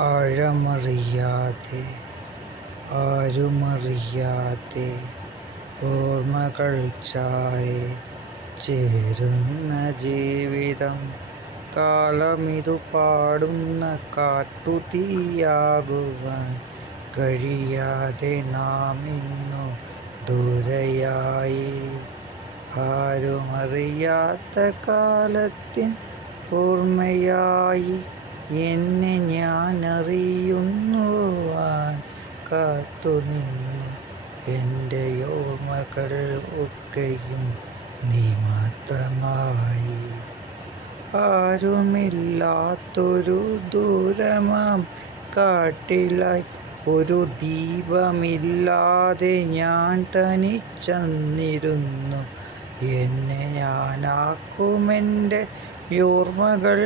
ആഴമറിയാതെ ആരുമറിയാതെ ഓർമ്മകൾ ചാരെ ചേരുന്ന ജീവിതം. കാലമിതു പാടുന്ന കാട്ടുതീയാകുവാൻ കഴിയാതെ നാം ഇന്നു ദൂരെയായി. ആരുമറിയാത്ത കാലത്തിൻ ഓർമ്മയായി എന്നെ ഞാൻ അറിയുന്നുവാൻ കാത്തുനിന്നു. എൻ്റെ ഓർമ്മകൾ ഒക്കെയും നീ മാത്രമായി. ആരുമില്ലാത്തൊരു ദൂരമാം കാട്ടിലായി ഒരു ദീപമില്ലാതെ ഞാൻ തനിച്ചന്നിരുന്നു. എന്നെ ഞാനാക്കുമെൻ്റെ ഓർമ്മകൾ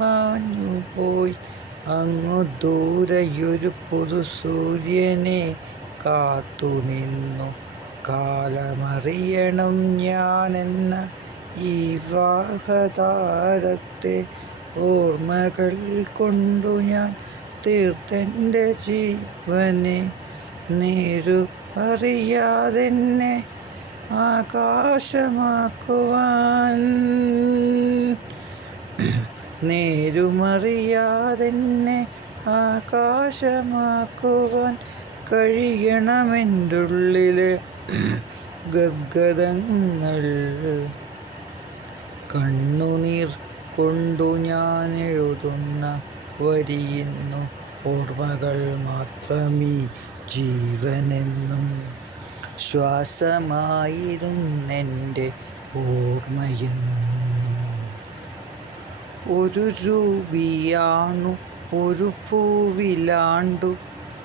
മാഞ്ഞുപോയി. അങ്ങു ദൂരെയൊരു പുതുസൂര്യനെ കാത്തുനിന്നു. കാലമറിയണം ഞാനെന്ന ഈ വാഹതാരത്തെ ഓർമ്മകൾ കൊണ്ടു ഞാൻ തീർത്തെൻ്റെ ജീവനെ. നേരു അറിയാതെന്നെ ആകാശമാക്കുവാൻ നേരുമറിയാതെന്നെ ആകാശമാക്കുവാൻ കഴിയണമെൻ്റുള്ളിലെ ഗദ്ഗദങ്ങൾ. കണ്ണുനീർ കൊണ്ടു ഞാൻ എഴുതുന്ന വരിയിന്നു ഓർമ്മകൾ മാത്രമീ ജീവനെന്നും. ശ്വാസമായിരുന്നെൻ്റെ ഓർമ്മയെന്നും. ഒരു രൂപിയാണു ഒരു പൂവിലാണ്ടു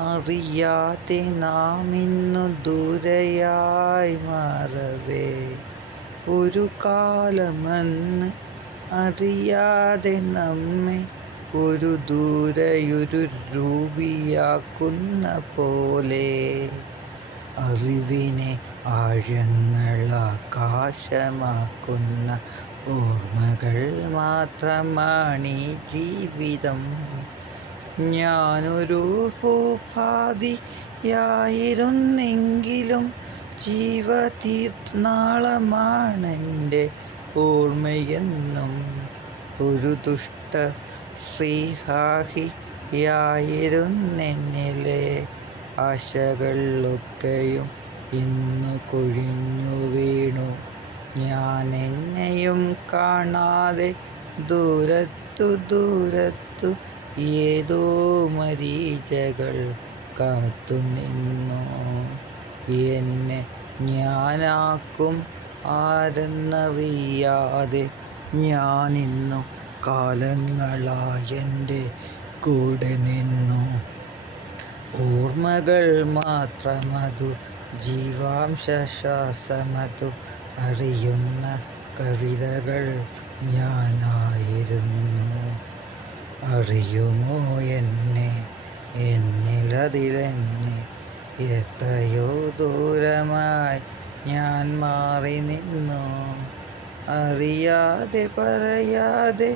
അറിയാതെ നാം ഇന്നു ദൂരെയായി മാറവേ. ഒരു കാലമെന്ന് അറിയാതെ നമ്മെ ഒരു ദൂരെയൊരു രൂപിയാക്കുന്ന പോലെ. അറിവിനെ ആഴങ്ങളാകാശമാക്കുന്ന ഓർമ്മകൾ മാത്രമാണീ ജീവിതം. ഞാനൊരു ഭൂപാതിയായിരുന്നെങ്കിലും ജീവതീർനാളമാണെൻ്റെ ഓർമ്മയെന്നും. ഒരു ദുഷ്ട ശ്രീഹാഹിയായിരുന്നെന്നിലെ ആശകൾ ഒക്കെയും ഇന്നു കൊഴിഞ്ഞു വീണു. ഞാൻ എന്നെയും കാണാതെ ദൂരത്തു ദൂരത്തു ഏതോ മരീചകൾ കാത്തുനിന്നു. എന്നെ ഞാനാക്കും ആരെന്നറിയാതെ ഞാനിന്നു കാലങ്ങളായെൻ്റെ കൂടെ നിന്നു. ഓർമ്മകൾ മാത്രമതു ജീവാംശശ്വാസമതു അറിയുന്ന കവിതകൾ ഞാനായിരുന്നു. അറിയുമോ എന്നെ എന്നിലതിലെന്നെ എത്രയോ ദൂരമായി ഞാൻ മാറി നിന്നു. അറിയാതെ പറയാതെ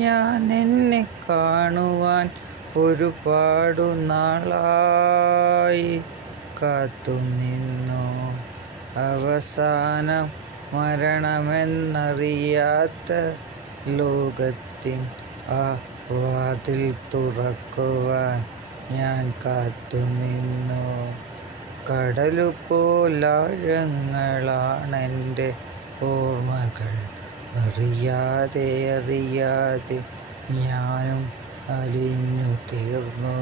ഞാൻ എന്നെ കാണുവാൻ ഒരുപാടു നാളായി കാത്തുനിന്നു. അവസാനം മരണമെന്നറിയാത്ത ലോകത്തിൻ ആ വാതിൽ തുറക്കുവാൻ ഞാൻ കാത്തുനിന്നു. കടലുപോലാഴങ്ങളാണെൻ്റെ ഓർമ്മകൾ. അറിയാതെ അറിയാതെ ഞാനും അലിഞ്ഞു തീർന്നു.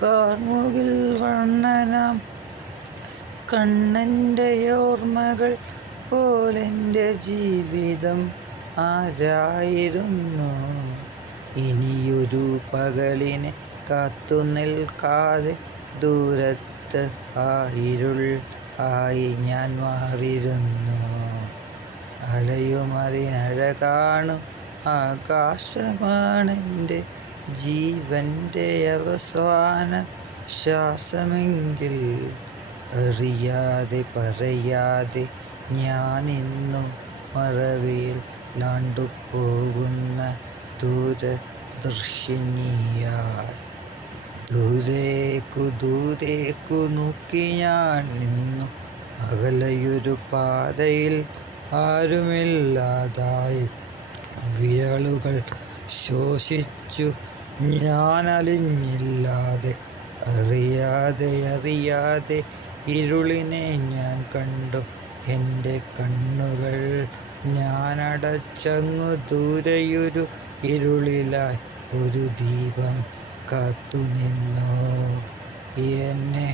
കാർമുകിൽ വർണ്ണനാം കണ്ണൻ്റെ ഓർമ്മകൾ പോലെൻ്റെ ജീവിതം ആരായിരുന്നു. ഇനിയൊരു പകലിനെ കാത്തു നിൽക്കാതെ ദൂരത്ത് ആ ഇരുൾ ആയി ഞാൻ മാറിയിരുന്നു. അലയുമതിനഴകാണു ആകാശമാണെൻ്റെ ജീവൻ്റെ അവസാന ശ്വാസമെങ്കിൽ അറിയാതെ പറയാതെ ഞാനിന്നു മറവിയിൽ ലാണ്ടുപോകുന്ന ദൂരദർശിനിയായി. ദൂരേക്കു നോക്കി ഞാൻ നിന്നു. അകലെയൊരു പാതയിൽ ആരുമില്ലാതായി. വിരലുകൾ ശോഷിച്ചു ഞാൻ അലിഞ്ഞില്ലാതെ. അറിയാതെ ഇരുളിനെ ഞാൻ കണ്ടു. എൻ്റെ കണ്ണുകൾ ഞാനടച്ചങ്ങു. ദൂരെയൊരു ഇരുളിലായി ഒരു ദീപം കാത്തുനിന്നു. എന്നെ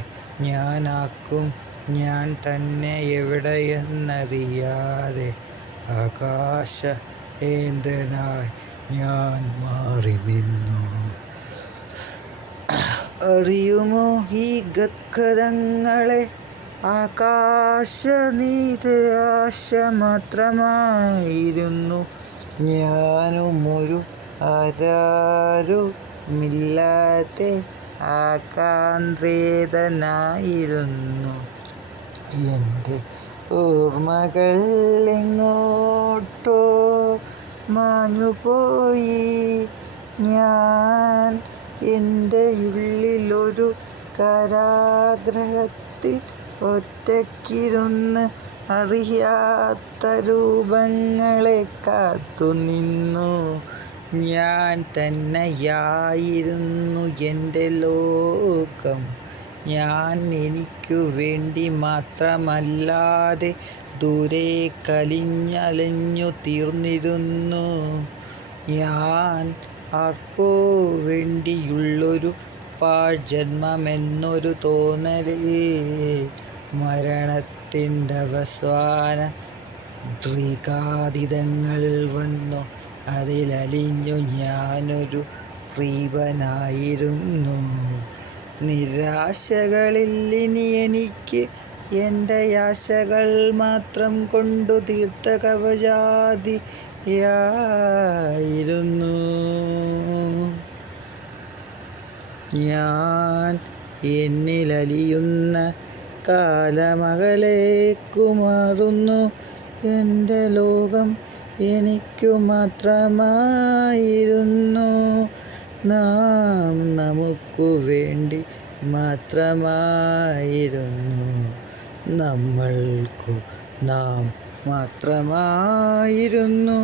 ഞാനാക്കും ഞാൻ തന്നെ എവിടെയെന്നറിയാതെ. ആകാശ ഏന്തനായി ഞാൻ മാറി നിന്നു. അറിയുമോ ഈ ഗദ്ഗതങ്ങളെ? ആകാശനിരാശ മാത്രമായിരുന്നു. ഞാനുമൊരു ആരാരുമില്ലാത്ത ആകാന്തേതനായിരുന്നു. എൻ്റെ ഓർമ്മകൾ എങ്ങോട്ടോ മാഞ്ഞുപോയി. ഞാൻ എൻ്റെ ഉള്ളിലൊരു കാരാഗൃഹത്തിൽ ഒറ്റയ്ക്കിരുന്ന് അറിയാത്ത രൂപങ്ങളെ കാത്തുനിന്നു. ഞാൻ തന്നെയായിരുന്നു എൻ്റെ ലോകം. ഞാൻ എനിക്കു വേണ്ടി മാത്രമല്ലാതെ ദൂരേക്കലിഞ്ഞലഞ്ഞു തീർന്നിരുന്നു. ഞാൻ ആർക്കോ വേണ്ടിയുള്ളൊരു പാഴ്ജന്മമെന്നൊരു തോന്നലിൽ മരണത്തിൻ്റെ ദ്രികാതീതങ്ങൾ വന്നു. അതിലലിഞ്ഞു ഞാനൊരു പ്രീപനായിരുന്നു. നിരാശകളില്ലിനി എനിക്ക്. എൻ്റെ ആശകൾ മാത്രം കൊണ്ടു തീർത്ത കവചാതിയായിരുന്നു ഞാൻ. എന്നിലലിയുന്ന കാലമകലേക്കു മാറുന്നു. എൻ്റെ ലോകം എനിക്കു മാത്രമായിരുന്നു. നാം നമുക്കു വേണ്ടി മാത്രമായിരുന്നു. നമ്മൾക്കു നാം മാത്രമായിരുന്നു.